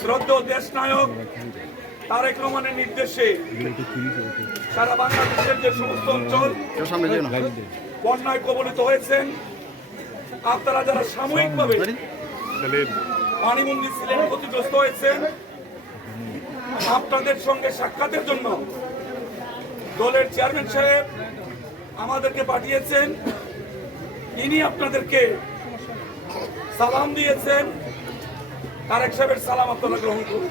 শ্রদ্ধা দেশ নায়ক তারেক রহমানের নির্দেশে সারা বাংলাদেশের যে সমস্ত অঞ্চল বন্যায় কবলিত হয়েছেন, আপনারা যারা সাময়িকভাবে পানিবন্দি ছিলেন ক্ষতিগ্রস্ত হয়েছেন, আপনাদের সঙ্গে সাক্ষাতের জন্য দলের চেয়ারম্যান সাহেব আমাদেরকে পাঠিয়েছেন। ইনি আপনাদেরকে সালাম দিয়েছেন তারেক সাহেবের সালাম আপনারা গ্রহণ করুন